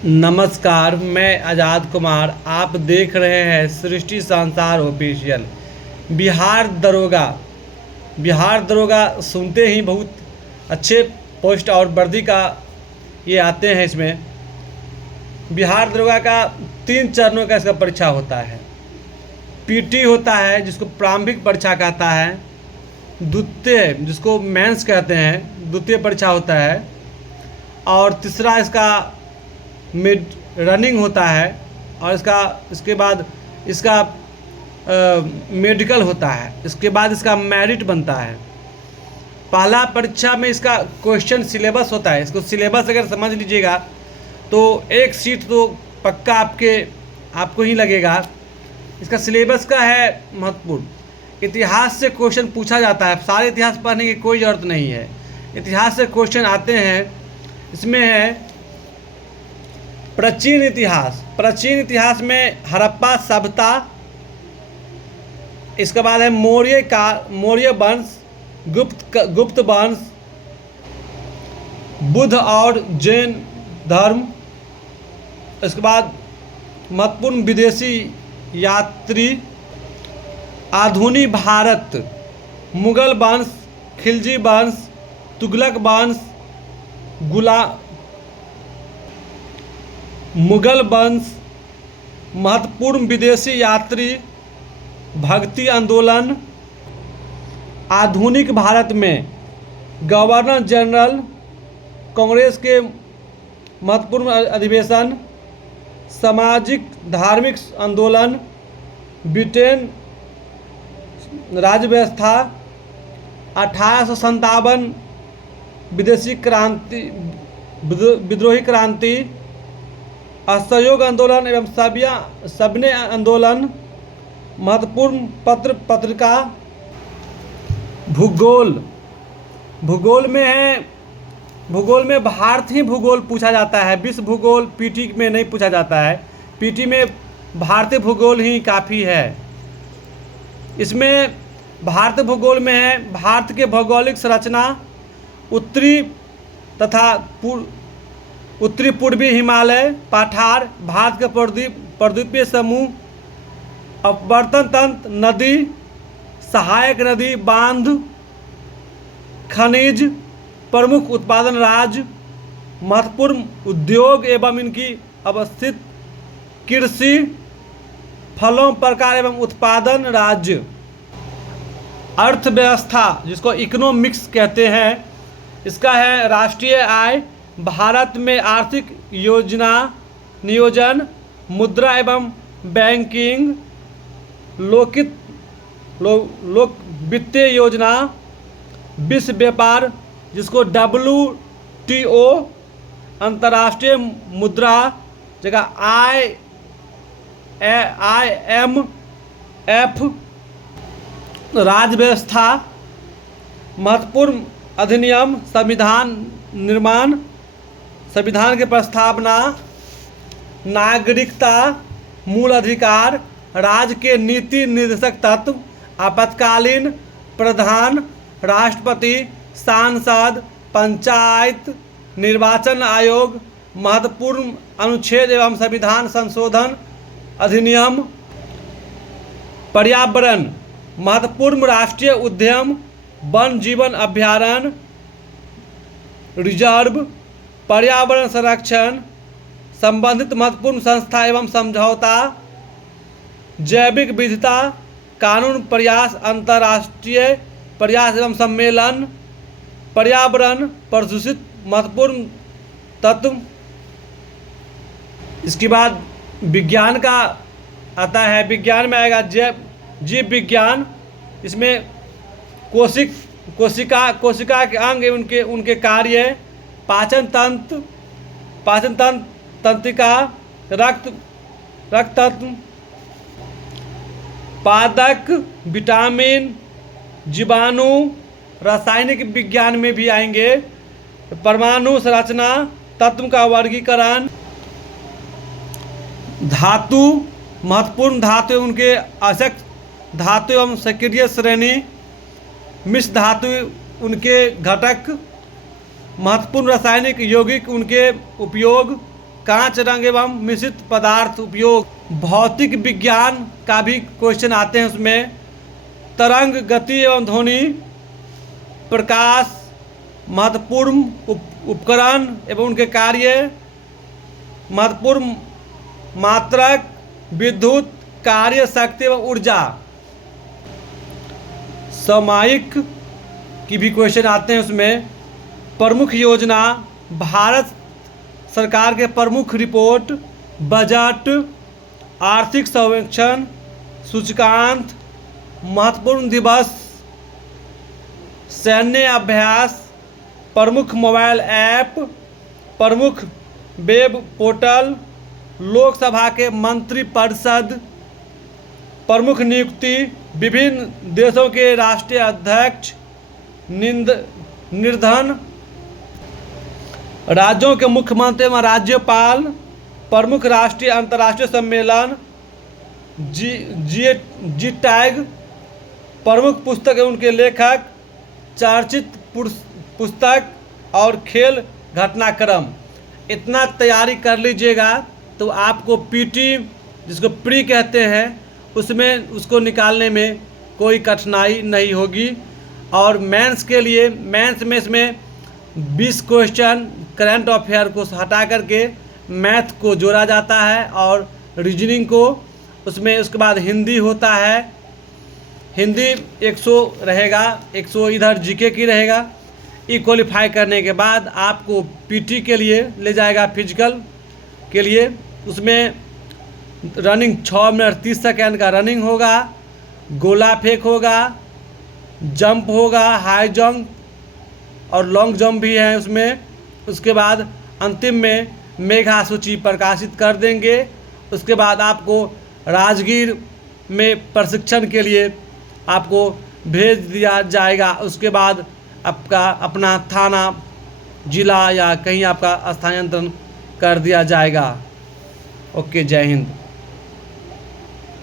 नमस्कार, मैं आज़ाद कुमार। आप देख रहे हैं सृष्टि संसार ऑफिशियल। बिहार दरोगा। बिहार दरोगा सुनते ही बहुत अच्छे पोस्ट और वर्दी का ये आते हैं। इसमें बिहार दरोगा का 3 चरणों का इसका परीक्षा होता है। पीटी होता है जिसको प्रारंभिक परीक्षा कहता है, द्वितीय जिसको मेंस कहते हैं, द्वितीय परीक्षा होता है, और तीसरा इसका मिड रनिंग होता है, और इसके बाद इसका मेडिकल होता है। इसके बाद इसका मेरिट बनता है। पहला परीक्षा में इसका क्वेश्चन सिलेबस होता है। इसको सिलेबस अगर समझ लीजिएगा तो एक सीट तो पक्का आपको ही लगेगा। इसका सिलेबस का है महत्वपूर्ण। इतिहास से क्वेश्चन पूछा जाता है। सारे इतिहास पढ़ने की कोई ज़रूरत नहीं है। इतिहास से क्वेश्चन आते हैं। इसमें है प्राचीन इतिहास। प्राचीन इतिहास में हड़प्पा सभ्यता, इसके बाद है मौर्य वंश, गुप्त वंश, बुद्ध और जैन धर्म। इसके बाद महत्वपूर्ण विदेशी यात्री, आधुनिक भारत, मुगल वंश, खिलजी वंश, तुगलक वंश, मुगल वंश, महत्वपूर्ण विदेशी यात्री, भक्ति आंदोलन, आधुनिक भारत में गवर्नर जनरल, कांग्रेस के महत्वपूर्ण अधिवेशन, सामाजिक धार्मिक आंदोलन, ब्रिटेन राज्य व्यवस्था, 1857 विदेशी क्रांति, विद्रोही क्रांति, असहयोग आंदोलन एवं सबने आंदोलन, महत्वपूर्ण पत्र पत्रिका। भूगोल में भारत ही भूगोल पूछा जाता है। विश्व भूगोल पीटी में नहीं पूछा जाता है। पीटी में भारतीय भूगोल ही काफ़ी है। इसमें भारतीय भूगोल में है भारत के भौगोलिक संरचना, उत्तरी तथा उत्तरी पूर्वी हिमालय पठार, भारत के प्रद्वीपीय समूह, अपवर्तन तंत्र, नदी, सहायक नदी, बांध, खनिज, प्रमुख उत्पादन राज्य, महत्वपूर्ण उद्योग एवं इनकी अवस्थित, कृषि, फलों प्रकार एवं उत्पादन राज्य, अर्थव्यवस्था जिसको इकोनॉमिक्स कहते हैं। इसका है राष्ट्रीय आय, भारत में आर्थिक नियोजन, मुद्रा एवं बैंकिंग, लोक वित्तीय योजना, विश्व व्यापार जिसको WTO, अंतर्राष्ट्रीय मुद्रा जगह IMF, राज्य व्यवस्था, महत्वपूर्ण अधिनियम, संविधान निर्माण, संविधान की प्रस्तावना, नागरिकता, मूल अधिकार, राज्य के नीति निर्देशक तत्व, आपातकालीन प्रधान, राष्ट्रपति, सांसद, पंचायत, निर्वाचन आयोग, महत्वपूर्ण अनुच्छेद एवं संविधान संशोधन अधिनियम, पर्यावरण, महत्वपूर्ण राष्ट्रीय उद्यम, वन जीवन अभ्यारण्य, रिजर्व, पर्यावरण संरक्षण, संबंधित महत्वपूर्ण संस्था एवं समझौता, जैविक विविधता, कानून प्रयास, अंतर्राष्ट्रीय प्रयास एवं सम्मेलन, पर्यावरण प्रदूषित महत्वपूर्ण तत्व। इसके बाद विज्ञान का आता है। विज्ञान में आएगा जीव विज्ञान। इसमें कोशिका के अंग उनके कार्य, पाचन तंत्र, तंत्रिका, रक्त तत्व, पादक, विटामिन, जीवाणु, रासायनिक विज्ञान में भी आएंगे, परमाणु संरचना, तत्व का वर्गीकरण, धातु, महत्वपूर्ण धातु उनके आवश्यक धातु एवं सक्रिय श्रेणी, मिश्र धातु उनके घटक, महत्वपूर्ण रासायनिक यौगिक उनके उपयोग, कांच रंग एवं मिश्रित पदार्थ उपयोग। भौतिक विज्ञान का भी क्वेश्चन आते हैं उसमें। तरंग, गति एवं ध्वनि, प्रकाश, महत्वपूर्ण उपकरण एवं उनके कार्य, महत्वपूर्ण मात्रक, विद्युत, कार्य शक्ति एवं ऊर्जा। सामयिक की भी क्वेश्चन आते हैं उसमें। प्रमुख योजना, भारत सरकार के प्रमुख रिपोर्ट, बजट, आर्थिक सर्वेक्षण, सूचकांक, महत्वपूर्ण दिवस, सैन्य अभ्यास, प्रमुख मोबाइल ऐप, प्रमुख वेब पोर्टल, लोकसभा के मंत्रिपरिषद, प्रमुख नियुक्ति, विभिन्न देशों के राष्ट्रीय अध्यक्ष, निर्धन, राज्यों के मुख्यमंत्री एवं राज्यपाल, प्रमुख राष्ट्रीय अंतर्राष्ट्रीय सम्मेलन, जी टैग, प्रमुख पुस्तक एवं उनके लेखक, चर्चित पुस्तक और खेल घटनाक्रम। इतना तैयारी कर लीजिएगा तो आपको पीटी, जिसको प्री कहते हैं, उसमें उसको निकालने में कोई कठिनाई नहीं होगी। और मेंस के लिए, मेंस में इसमें 20 क्वेश्चन करंट अफेयर को हटा करके मैथ को जोड़ा जाता है और रीजनिंग को उसमें। उसके बाद हिंदी होता है, हिंदी 100 रहेगा, 100 इधर जीके की रहेगा। ई क्वालिफाई करने के बाद आपको पीटी के लिए ले जाएगा, फिजिकल के लिए। उसमें रनिंग 6 मिनट 30 सेकेंड का रनिंग होगा, गोला फेंक होगा, जंप होगा, हाई जंप और लॉन्ग जंप भी है उसमें। उसके बाद अंतिम में मेधा सूची प्रकाशित कर देंगे। उसके बाद आपको राजगीर में प्रशिक्षण के लिए आपको भेज दिया जाएगा। उसके बाद आपका अपना थाना, जिला या कहीं आपका स्थानांतरण कर दिया जाएगा। ओके, जय हिंद।